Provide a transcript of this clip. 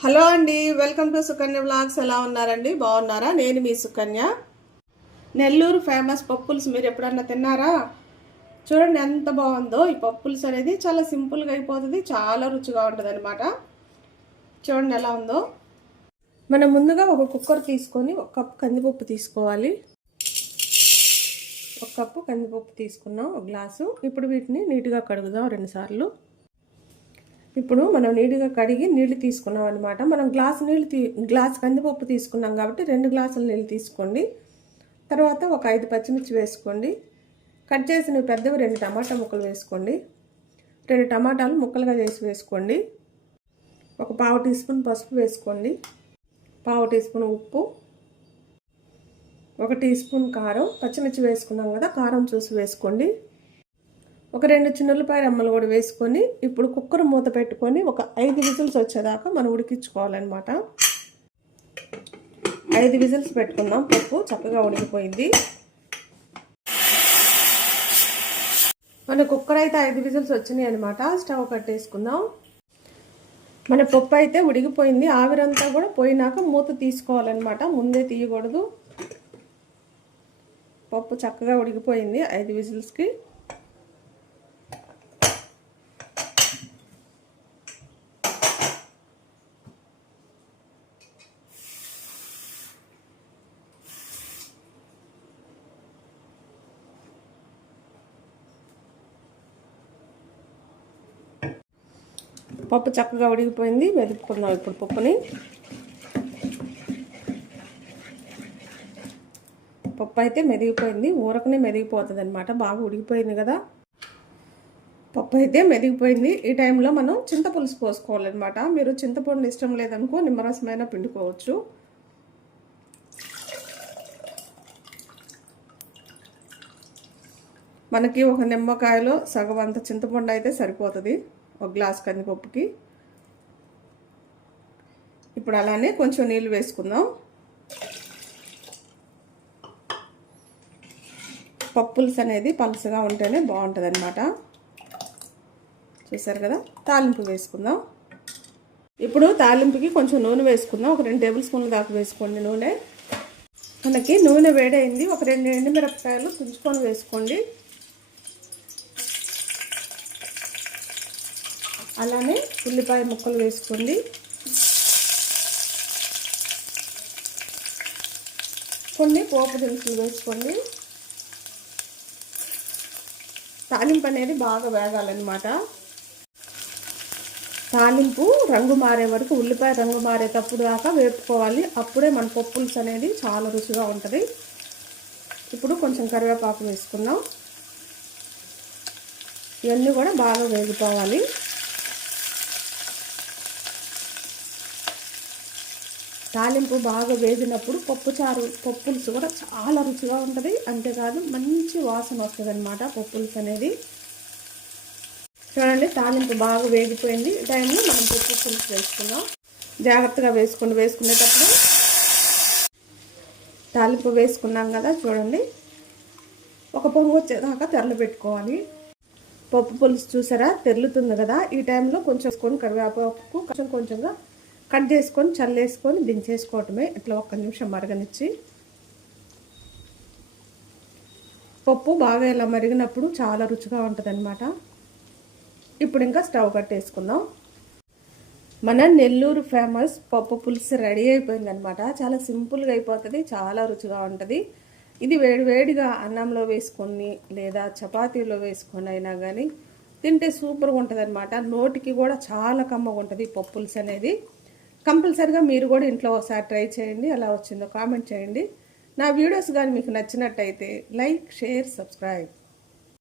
Hello అండి welcome to Sukanya blogs ఎలా ఉన్నారండి? బాగున్నారా? నేను మీ సుకన్య. నెల్లూరు ఫేమస్ పప్పుల్స్ మీరు ఎప్పుడన్నా తిన్నారా? చూడండి ఎంత బాగుందో. ఈ పప్పుల్స్ అనేది చాలా సింపుల్గా అయిపోతుంది చాలా రుచిగా ఉంటుంది అనమాట చూడండి ఎలా ఉందో. మనం ముందుగా ఒక కుక్కర్ తీసుకొని ఒక కప్పు కందిపప్పు తీసుకోవాలి. ఒక కప్పు కందిపప్పు తీసుకున్నాం ఒక గ్లాసు. ఇప్పుడు వీటిని నీట్గా కడుగుదాం రెండుసార్లు ఇప్పుడు మనం నీట్గా కడిగి నీళ్ళు తీసుకున్నాం అనమాట మనం గ్లాస్ నీళ్ళు తీ గ్లాస్ కందిపప్పు తీసుకున్నాం కాబట్టి రెండు గ్లాసుల నీళ్ళు తీసుకోండి. తర్వాత ఒక ఐదు పచ్చిమిర్చి వేసుకోండి. కట్ చేసిన పెద్దవి రెండు టమాటా ముక్కలు వేసుకోండి. రెండు టమాటాలు ముక్కలుగా చేసి వేసుకోండి. ఒక పావు టీ స్పూన్ పసుపు వేసుకోండి. పావు టీ స్పూన్ ఉప్పు. ఒక టీ స్పూన్ కారం. పచ్చిమిర్చి వేసుకున్నాం కదా కారం చూసి వేసుకోండి. ఒక రెండు చిన్నపాయ రెమ్మలు కూడా వేసుకొని ఇప్పుడు కుక్కర్ మూత పెట్టుకొని ఒక ఐదు విజిల్స్ వచ్చేదాకా మనం ఉడికించుకోవాలన్నమాట. ఐదు విజిల్స్ పెట్టుకుందాం పప్పు చక్కగా ఉడికిపోయింది. మన కుక్కర్ అయితే ఐదు విజిల్స్ వచ్చినాయి అనమాట స్టవ్ కట్టేసుకుందాం. మన పప్పు అయితే ఉడికిపోయింది. ఆవిరంతా కూడా పోయినాక మూత తీసుకోవాలన్నమాట. ముందే తీయకూడదు. పప్పు చక్కగా ఉడికిపోయింది ఐదు విజిల్స్కి. పప్పు చక్కగా ఉడికిపోయింది మెదుపుకుందాం ఇప్పుడు పప్పుని. పప్పు అయితే మెదిగిపోయింది ఊరకనే మెదిగిపోతుంది అనమాట బాగా ఉడికిపోయింది కదా. పప్పు అయితే మెదిగిపోయింది. ఈ టైంలో మనం చింతపులుసు పోసుకోవాలన్నమాట. మీరు చింతపండు ఇష్టం లేదనుకో నిమ్మరసమైన పిండుకోవచ్చు. మనకి ఒక నిమ్మకాయలో సగం అంత చింతపండు అయితే సరిపోతుంది. ఒక గ్లాస్ కందిపప్పుకి. ఇప్పుడు అలానే కొంచెం నీళ్ళు వేసుకుందాం. పప్పుల్స్ అనేది పలుసుగా ఉంటేనే బాగుంటుంది అనమాట చూసారు కదా? తాలింపు వేసుకుందాం. ఇప్పుడు తాలింపుకి కొంచెం నూనె వేసుకుందాం. ఒక రెండు టేబుల్ స్పూన్ల దాకా వేసుకోండి నూనె. మనకి నూనె వేడైంది. ఒక రెండు ఎండుమిరపకాయలు తుంచుకొని వేసుకోండి. అలానే ఉల్లిపాయ ముక్కలు వేసుకోండి. కొన్ని పోపు దినుసులు వేసుకోండి. తాలింపు అనేది బాగా వేగాలన్నమాట. తాలింపు రంగు మారే వరకు ఉల్లిపాయ రంగు మారేటప్పుడు దాకా వేపుకోవాలి. అప్పుడే మన పప్పుల్స్ అనేది చాలా రుచిగా ఉంటుంది. ఇప్పుడు కొంచెం కరివేపాకు వేసుకుందాం. ఇవన్నీ కూడా బాగా వేగిపోవాలి. తాలింపు బాగా వేగినప్పుడు పప్పు చారు పప్పులుసు కూడా చాలా రుచిగా ఉంటుంది. అంతేకాదు మంచి వాసన వస్తుంది అనమాట పప్పులుసు అనేది. చూడండి తాలింపు బాగా వేగిపోయింది. ఈ టైంలో మనం పప్పు పులుసు వేసుకుందాం. జాగ్రత్తగా వేసుకుని వేసుకునేటప్పుడు తాలింపు వేసుకున్నాం కదా చూడండి. ఒక పొంగు వచ్చేదాకా తెరలు పెట్టుకోవాలి. పప్పు పులుసు చూసారా? తెరులుతుంది కదా. ఈ టైంలో కొంచెం వేసుకొని కరివేపాకు కొంచెం కొంచెంగా కట్ చేసుకొని చల్లేసుకొని దించేసుకోవటమే. ఇట్లా ఒక్క నిమిషం మరగనిచ్చి. పప్పు బాగా ఇలా మరిగినప్పుడు చాలా రుచిగా ఉంటుందన్నమాట. ఇప్పుడు ఇంకా స్టవ్ కట్టేసుకుందాం. మన నెల్లూరు ఫేమస్ పప్పు పులుసు రెడీ అయిపోయింది అనమాట చాలా సింపుల్గా అయిపోతుంది చాలా రుచిగా ఉంటుంది. ఇది వేడి వేడిగా అన్నంలో వేసుకొని లేదా చపాతీలో వేసుకొని అయినా కానీ తింటే సూపర్గా ఉంటుంది అనమాట నోటికి కూడా చాలా కమ్మగా ఉంటుంది పప్పుల్స్ అనేది. కంపల్సరిగా మీరు కూడా ఇంట్లో ఒకసారి ట్రై చేయండి ఎలా వచ్చిందో కామెంట్ చేయండి. నా వీడియోస్ కానీ మీకు నచ్చినట్టయితే లైక్ షేర్ సబ్స్క్రైబ్.